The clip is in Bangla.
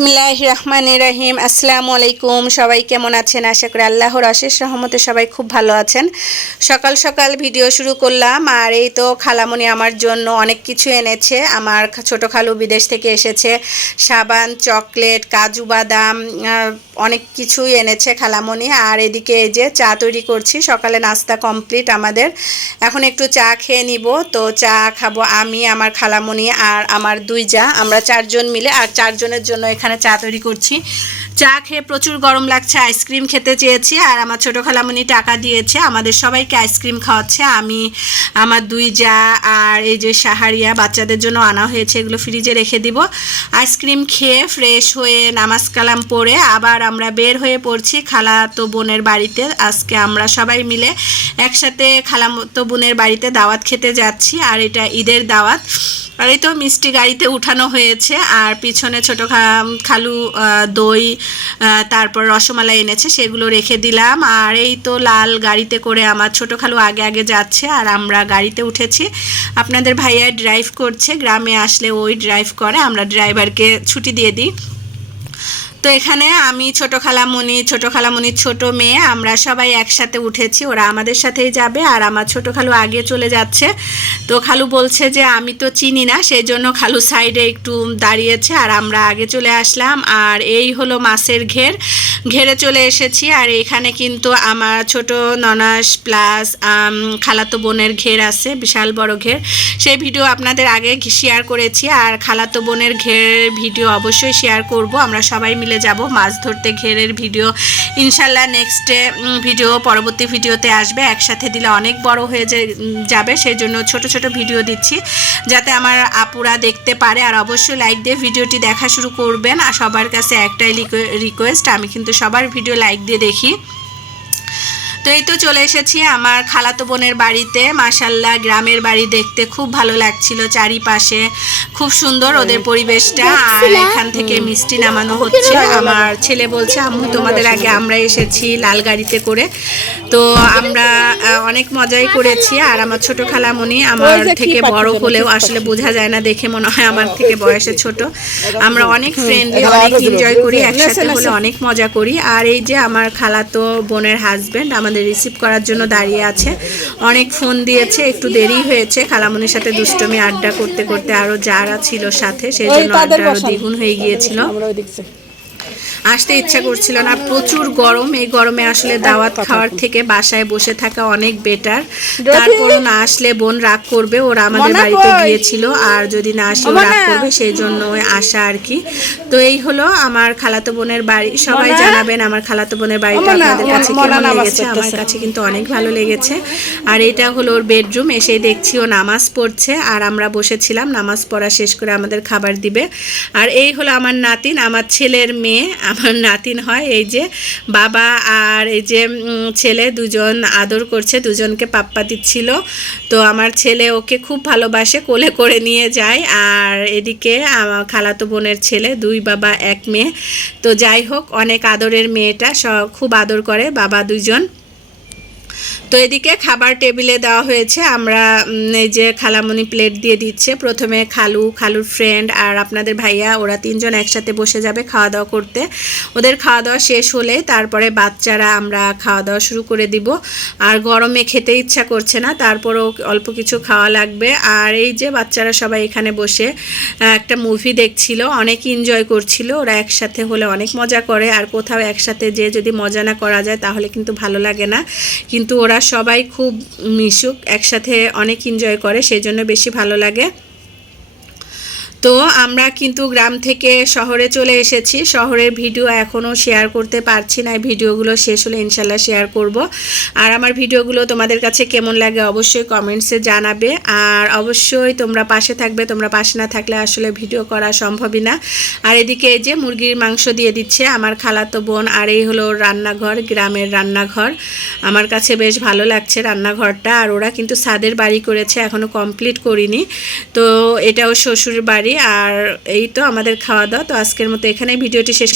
বিসমিল্লাহ রহমান রাহিম। আসসালামু আলাইকুম। সবাই কেমন আছেন? আশা করি আল্লাহর অশেষ রহমতে সবাই খুব ভালো আছেন। সকাল সকাল ভিডিও শুরু করলাম আর এই তো খালামণি আমার জন্য অনেক কিছু এনেছে। আমার ছোট খালু বিদেশ থেকে এসেছে। সাবান, চকলেট, কাজু বাদাম অনেক কিছুই এনেছে খালামণি আর এদিকে এই যে চা তৈরি করছি। সকালে নাস্তা কমপ্লিট আমাদের। এখন একটু চা খেয়ে নিব। তো চা খাব আমি, আমার খালামণি আর আমার দুই যা। আমরা চারজন মিলে আর চারজনের জন্য এখানে চা তৈরি করছি। চা খেয়ে প্রচুর গরম লাগছে, আইসক্রিম খেতে চেয়েছি আর আমার ছোটো খালামণি টাকা দিয়েছে, আমাদের সবাইকে আইসক্রিম খাওয়াচ্ছে, আমি, আমার দুই যা আর এই যে সাহারিয়া বাচ্চাদের জন্য আনা হয়েছে, এগুলো ফ্রিজে রেখে দিব। আইসক্রিম খেয়ে ফ্রেশ হয়ে নামাজ কালাম পড়ে আবার আমরা বের হয়ে পড়ছি খালাতো বোনের বাড়িতে, আজকে আমরা সবাই মিলে একসাথে খালাতো বোনের বাড়িতে দাওয়াত খেতে যাচ্ছি আর এটা ঈদের দাওয়াত। আর এই তো মিষ্টি গাড়িতে উঠানো হয়েছে আর পিছনে ছোটো খালু দই তারপর রসমালাই এনেছে, সেগুলো রেখে দিলাম। আর এই তো লাল গাড়িতে করে আমার ছোটো খালু আগে আগে যাচ্ছে, আর আমরা গাড়িতে উঠেছি। আপনাদের ভাইয়া ড্রাইভ করছে, গ্রামে আসলে ওই ড্রাইভ করে, আমরা ড্রাইভারকে ছুটি দিয়ে দিই। তো এখানে আমি, ছোট খালামণি ছোট খালামণির ছোট মেয়ে, আমরা সবাই একসাথে উঠেছি। ওরা আমাদের সাথেই যাবে আর আমার ছোট খালু আগে চলে যাচ্ছে। তো খালু বলছে যে, আমি তো চিনি না, সেই জন্য খালু সাইডে একটু দাঁড়িয়েছে আর আমরা আগে চলে আসলাম। আর এই হলো মাছের ঘের। ঘেরে চলে এসেছি আর এখানে কিন্তু আমার ছোট ননাস প্লাস খালাতো বোনের ঘের আছে, বিশাল বড় ঘের। সেই ভিডিও আপনাদের আগে শেয়ার করেছি। আর খালাতো বোনের ঘের ভিডিও অবশ্যই শেয়ার করব। আমরা সবাই মিলে যাব। মাছ ধরতে ঘেরের ভিডিও ইনশাল্লাহ নেক্সটে ভিডিও, পরবর্তী ভিডিওতে আসবে। একসাথে দিলে অনেক বড় হয়ে যাবে। সেই জন্য ছোট ছোট ভিডিও দিচ্ছি যাতে আমার আপুরা দেখতে পারে। আর অবশ্যই লাইক দিয়ে ভিডিওটি দেখা শুরু করবেন। আর সবার কাছে একটাই রিকোয়েস্ট আমি কিন্তু সবার ভিডিও লাইক দিয়ে দেখি। তো এই তো চলে এসেছি আমার খালাতো বোনের বাড়িতে। মাসাল্লাহ গ্রামের বাড়ি দেখতে খুব ভালো লাগছিল চারিপাশে। খুব সুন্দর ওদের পরিবেশটা। আর এখান থেকে মিষ্টি নামানো হচ্ছে। আমার ছেলে বলছে আম্মু তোমাদের আগে আমরা এসেছি লাল গাড়িতে করে। তো আমরা অনেক মজাই করেছি। আর আমার ছোট খালামণি আমার থেকে বড় হলেও আসলে বোঝা যায় না দেখে মনে হয় আমার থেকে বয়সে ছোট। আমরা অনেক ফ্রেন্ডলি অনেক এনজয় করি একসাথে হলে অনেক মজা করি। আর এই যে আমার খালাতো বোনের হাজবেন্ড আমাদের রিসিভ করার জন্য দাঁড়িয়ে আছে। অনেক ফোন দিয়েছে একটু দেরি হয়েছে। খালামনির সাথে দুষ্টমি আড্ডা করতে করতে আরও যারা ছিল সাথে সেই জন্য আড্ডা আরও দ্বিগুণ হয়ে গিয়েছিল। আসতে ইচ্ছা করছিল না। প্রচুর গরম। এই গরমে আসলে দাওয়াত খাওয়ার থেকে বাসায় বসে থাকা অনেক বেটার তারপরও না আসলে বোন রাগ করবে ওরা আমাদের বাড়িতে গিয়েছিল। আর যদি না আসে রাগ করবে সেই জন্য ওই আসা আর কি। তো এই হলো আমার খালাতো বোনের বাড়ি। সবাই জানাবেন আমার খালাতো বোনের বাড়িটা আপনাদের কাছে কেমন লেগেছে? আমার কাছে কিন্তু অনেক ভালো লেগেছে। আর এটা হলো ওর বেডরুম এসেই দেখছি ও নামাজ পড়ছে। আর আমরা বসেছিলাম। নামাজ পড়া শেষ করে আমাদের খাবার দিবে। আর এই হলো আমার নাতিন আমার ছেলের মেয়ে। আমার নাতিন হয়, এই যে বাবা আর এই যে ছেলে দুজন আদর করছে, দুজনকে পাপ্পা দিচ্ছিল। তো আমার ছেলে ওকে খুব ভালোবাসে, কোলে করে নিয়ে যায়। আর এদিকে আমার খালাতো বোনের ছেলে, দুই বাবা, এক মেয়ে। তো যাই হোক, অনেক আদরের মেয়েটা খুব আদর করে, বাবা দুজন তো এদিকে খাবার টেবিলে দেওয়া হয়েছে। আমরা এই যে খালামণি প্লেট দিয়ে দিচ্ছে। প্রথমে খালু, খালুর ফ্রেন্ড আর আপনাদের ভাইয়া, ওরা তিনজন একসাথে বসে যাবে খাওয়া দাওয়া করতে। ওদের খাওয়া দাওয়া শেষ হলে তারপরে বাচ্চারা আমরা খাওয়া দাওয়া শুরু করে দিব। আর গরমে খেতে ইচ্ছা করছে না, তারপরেও অল্প কিছু খাওয়া লাগবে। আর এই যে বাচ্চারা সবাই এখানে বসে একটা মুভি দেখছিল, অনেক এনজয় করছিল। ওরা একসাথে হলে অনেক মজা করে। আর কোথাও একসাথে যে যদি মজা না করা যায়, তাহলে কিন্তু ভালো লাগে না। কিন্তু ওরা সবাই খুব মিশুক একসাথে অনেক এনজয় করে সেই জন্য বেশি ভালো লাগে। তো আমরা কিন্তু গ্রাম থেকে শহরে চলে এসেছি। শহরের ভিডিও এখনও শেয়ার করতে পারছি না। ভিডিওগুলো শেষ হলে ইনশাল্লাহ শেয়ার করব। আর আমার ভিডিওগুলো তোমাদের কাছে কেমন লাগে অবশ্যই কমেন্টসে জানাবে। আর অবশ্যই তোমরা পাশে থাকবে, তোমরা পাশে না থাকলে আসলে ভিডিও করা সম্ভবই না। আর এদিকে এই যে মুরগির মাংস দিয়ে দিচ্ছে আমার খালাতো বোন, আর এই হলো রান্নাঘর, গ্রামের রান্নাঘর। আমার কাছে বেশ ভালো লাগছে রান্নাঘরটা। আর ওরা কিন্তু ছাদের বাড়ি করেছে, এখনও কমপ্লিট করিনি। তো এটাও শ্বশুর বাড়ি আর এই তো আমাদের খাওয়া দাওয়া। তো আজকের মতো এখানে ভিডিওটি শেষ